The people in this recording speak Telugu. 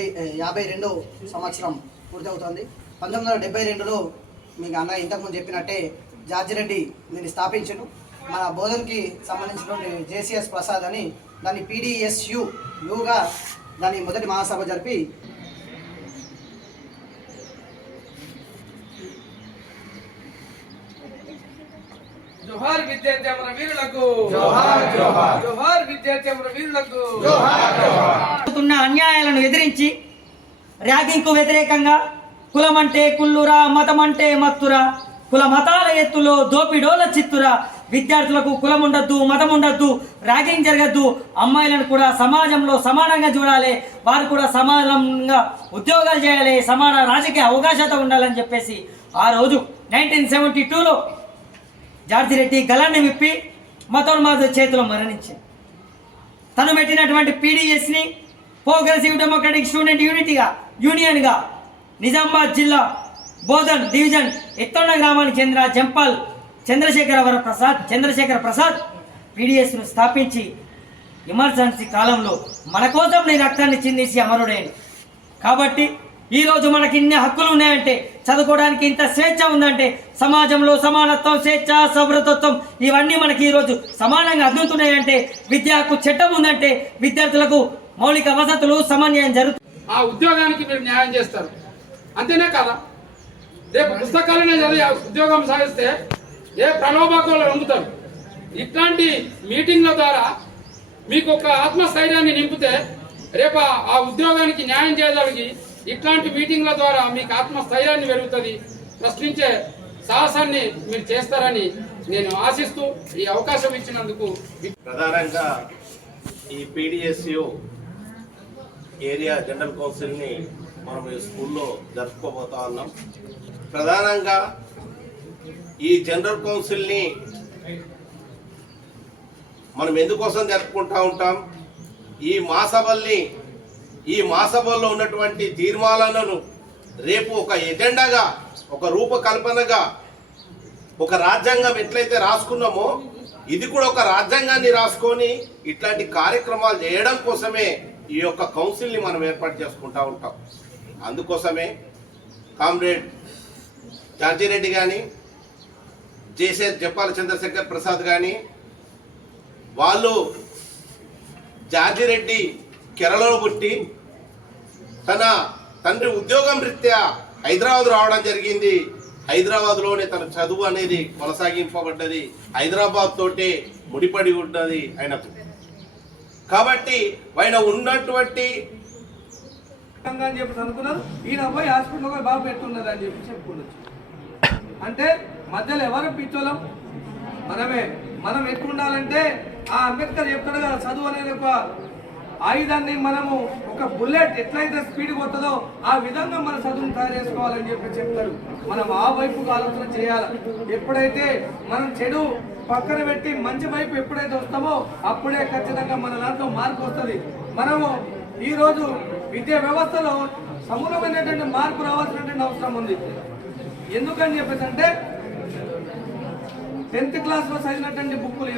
డెబ్బై యాభై రెండో సంవత్సరం పూర్తవుతోంది. పంతొమ్మిది వందల డెబ్బై రెండులో మీకు అన్న ఇంతకుముందు చెప్పినట్టే జార్జిరెడ్డి దీన్ని స్థాపించను. మన బోధన్కి సంబంధించినటువంటి జేసీఎస్ ప్రసాద్ అని దాన్ని పీడిఎస్యు యుగా దాని మొదటి మహాసభ జరిపి జోహార్ విద్యార్థి అమర వీరులకు జోహార్ జోహార్. విద్యార్థి అమర వీరులకు జరుగుతున్న అన్యాయాలను ఎదిరించి ర్యాగింగ్కు వ్యతిరేకంగా కులమంటే కుల్లురా మతం అంటే మత్తురా కుల మతాల ఎత్తులో దోపిడోల చిత్తురా. విద్యార్థులకు కులం ఉండద్దు మతం ఉండద్దు ర్యాగింగ్ జరగద్దు. అమ్మాయిలను కూడా సమాజంలో సమానంగా చూడాలి వారు కూడా సమానంగా ఉద్యోగాలు చేయాలి సమాన రాజకీయ అవకాశత ఉండాలని చెప్పేసి ఆ రోజు నైన్టీన్ సెవెంటీ టూలో జార్జిరెడ్డి గలాన్ని విప్పి మతోన్మాద చేతిలో మరణించింది. తను పెట్టినటువంటి పీడిఎస్ని ప్రోగ్రెసివ్ డెమోక్రటిక్ స్టూడెంట్ యూనిటీగా యూనియన్గా నిజామాబాద్ జిల్లా బోధన్ డివిజన్ ఎత్తొండ గ్రామానికి చెందిన జంపాల్ చంద్రశేఖర వర ప్రసాద్ చంద్రశేఖర ప్రసాద్ పీడిఎస్ను స్థాపించి ఎమర్జెన్సీ కాలంలో మన కోసం నీ రక్తాన్ని చిందించి అమరుడైంది కాబట్టి ఈరోజు మనకి ఇన్ని హక్కులు ఉన్నాయంటే చదువుకోవడానికి ఇంత స్వేచ్ఛ ఉందంటే సమాజంలో సమానత్వం స్వేచ్ఛ సౌభ్రతత్వం ఇవన్నీ మనకి ఈరోజు సమానంగా అందుతున్నాయంటే విద్యా హక్కు చట్టం ఉందంటే విద్యార్థులకు మౌలిక వసతులు సమన్వయం జరుగుతుంది ఆ ఉద్యోగానికి మీరు న్యాయం చేస్తారు. అంతేనే కదా? రేపు పుస్తకాలనే చదివి ఆ ఉద్యోగం సాగిస్తే ఏ ప్రలోభాకోలు పొందుతారు ఇట్లాంటి మీటింగ్ల ద్వారా మీకు ఒక ఆత్మస్థైర్యాన్ని నింపితే రేపు ఆ- ఆ ఉద్యోగానికి న్యాయం చేయగలిగి ఇట్లాంటి మీటింగ్ల ద్వారా మీకు ఆత్మస్థైర్యాన్ని పెరుగుతుంది ప్రశ్నించే సాహసాన్ని మీరు చేస్తారని నేను ఆశిస్తూ ఈ అవకాశం ఇచ్చినందుకు ప్రధానంగా ఈ పీడిఎస్యు ఏరియా జనరల్ కౌన్సిల్ని మనం ఈ స్కూల్లో జరుపుకోబోతా ఉన్నాం. ప్రధానంగా ఈ జనరల్ కౌన్సిల్ని మనం ఎందుకోసం జరుపుకుంటా ఉంటాం? ఈ మాసభల్ని ఈ మాసభల్లో ఉన్నటువంటి తీర్మానాలను రేపు ఒక ఎజెండాగా ఒక రూపకల్పనగా ఒక రాజ్యాంగం ఎట్లయితే రాసుకున్నామో ఇది కూడా ఒక రాజ్యాంగాన్ని రాసుకొని ఇట్లాంటి కార్యక్రమాలు చేయడం కోసమే ఈ యొక్క కౌన్సిల్ని మనం ఏర్పాటు చేసుకుంటా ఉంటాం. అందుకోసమే కామ్రేడ్ జార్జిరెడ్డి కానీ జేసే జపాల చంద్రశేఖర్ ప్రసాద్ కానీ వాళ్ళు జార్జిరెడ్డి కేరళలో పుట్టి తన తండ్రి ఉద్యోగం రీత్యా హైదరాబాద్ రావడం జరిగింది. హైదరాబాద్లోనే తన చదువు అనేది కొనసాగింపబడ్డది. హైదరాబాద్ తోటే ముడిపడి ఉన్నది ఆయనకు. కాబట్టి ఆయన ఉన్నటువంటి అని చెప్పి అనుకున్నారు. ఈయన పోయి హాస్పిటల్లో పోయి బాబు పెట్టున్నది అని చెప్పి చెప్పుకోవచ్చు అంటే మధ్యలో ఎవరు పిచ్చోళం మనమే. మనం ఎట్లుండాలంటే ఆ అంబేద్కర్ చెప్తాడు కదా చదువు అనేది ఒక ఆయుధాన్ని మనము ఒక బుల్లెట్ ఎట్లయితే స్పీడ్ కొత్తదో ఆ విధంగా మన చదువును తయారు చేసుకోవాలని చెప్పి చెప్తారు మనం ఆ వైపుకు ఆలోచన చేయాలి? ఎప్పుడైతే మనం చెడు పక్కన పెట్టి మంచి వైపు ఎప్పుడైతే వస్తామో అప్పుడే ఖచ్చితంగా మన దాంట్లో మార్పు వస్తుంది. మనము ఈ రోజు విద్యా వ్యవస్థలో సమూలమైనటువంటి మార్పు రావాల్సినటువంటి అవసరం ఉంది. ఎందుకని చెప్పేసి అంటే టెన్త్ క్లాస్లో చదివినటువంటి బుక్కులు